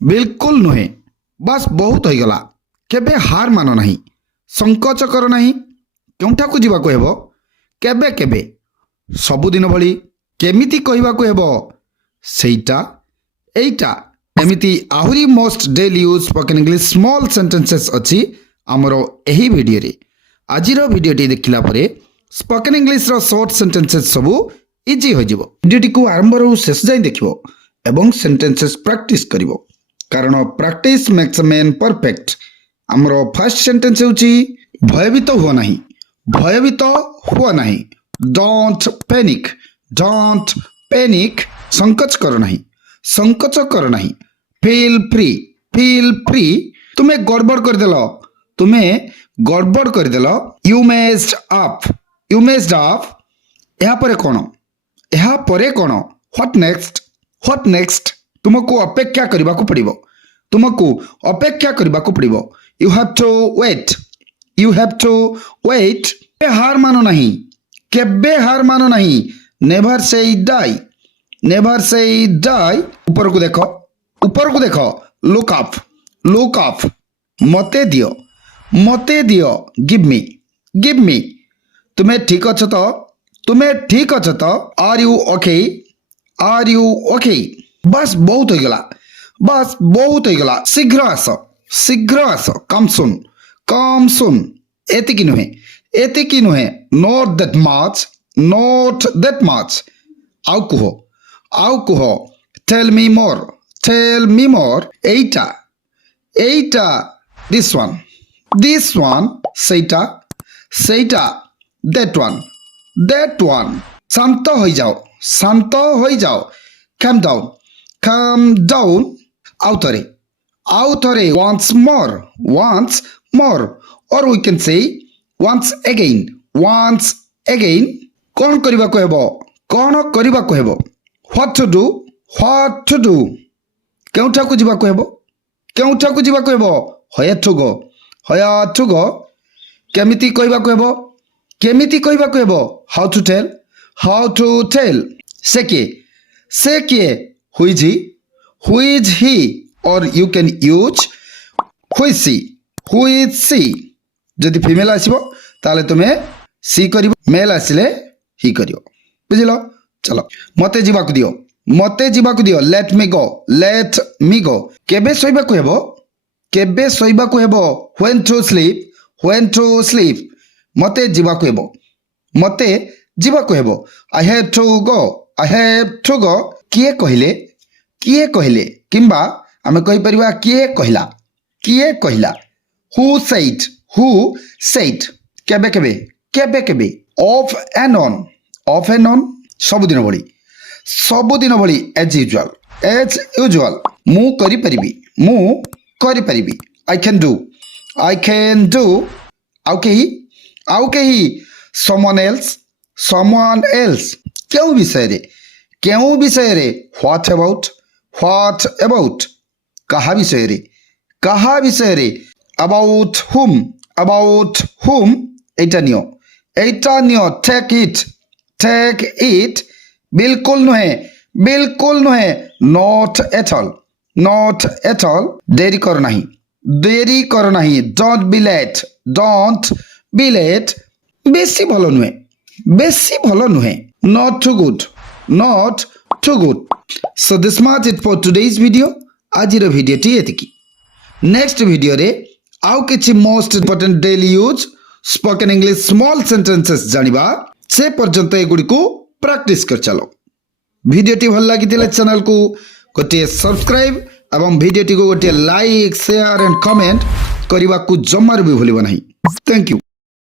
बिल्कुल नुहे बस बहुत हो गला केबे हार मान नहीं संकोच कर नहीं केउठा को जीवा को हेबो केबे केबे सबुदिन भली केमिति कहवा को हेबो सेइटा एइटा एमिति आहुरी most daily use spoken English small sentences अच्छी आमर एही वीडियो रे आजिर वीडियोटी देखिला परे स्पोकन इंग्लिश रो शॉर्ट सेंटेंसेस सबू इजी हो जिवो वीडियोटी को आरंभ रो शेष जाय देखिवो एवं सेंटेंसेस प्रैक्टिस करिवो कारण practice makes a man perfect आमर फर्स्ट सेंटेंस होची भयभीत हुआ नहीं डोंट पैनिक संकोच कर नहीं फील फ्री तुम्हें गड़बड़ कर देलो यू मेस्ड अप यहाँ परे कौन व्हाट नेक्स्ट तुमको अपेक्षा करने को पड़िबो यू हैव टू वेट हार मानो नहीं केबे हार मानो नहीं नेवर से डाई ऊपर को देखो लुक अप मते दियो गिव मी तुम्हें ठीक अच्छो तो आर यू ओके बस बहुत हो गला शीघ्र आस कम सुन एतिकी नुहे नॉट दैट मच आउ कुह टेल मी मोर एइटा दिस वन सेइटा दैट वन शांत हो जाओ calm down आउ थरे once more or we can say once again कौन करबा को हेबो what to do केउठा को जीवा को हेबो where to go केमिति कहबा को हेबो how to tell से के who is he or you can use who is she जदि फीमेल आसीबो ताले तुमे सी करिवो मेल आसिले ही करिवो बुझिलो चलो मते जीवा को दियो लेट मी गो केबे सोइबा को हेबो when to sleep मते जीवा को हेबो I have to go किए कहले किंबा आमे कहि परिबा किए कहला who said केबे off and on सबुदिन भली as usual मु करि परिबी I can do आउ कही someone else क्यों विषय रे what about कहा विषय रे about whom Etah neo take it बिल्कुल नुहे not at all देरी कर नहीं don't be late बेसी भलो नुहे not too good so this much it for today's video आजिर वीडियो टी एतिकी नेक्स्ट वीडियो रे आउ किछि most important daily use spoken English small sentences जानिबा से पर्यंत एगुडी को प्रैक्टिस कर चलो वीडियो टी भल लागि दिले चैनल को गोटे सब्सक्राइब एवं वीडियो टी को गोटे लाइक शेयर एंड कमेंट करबा को जम्मार भी भूलिबो नहीं थैंक यू।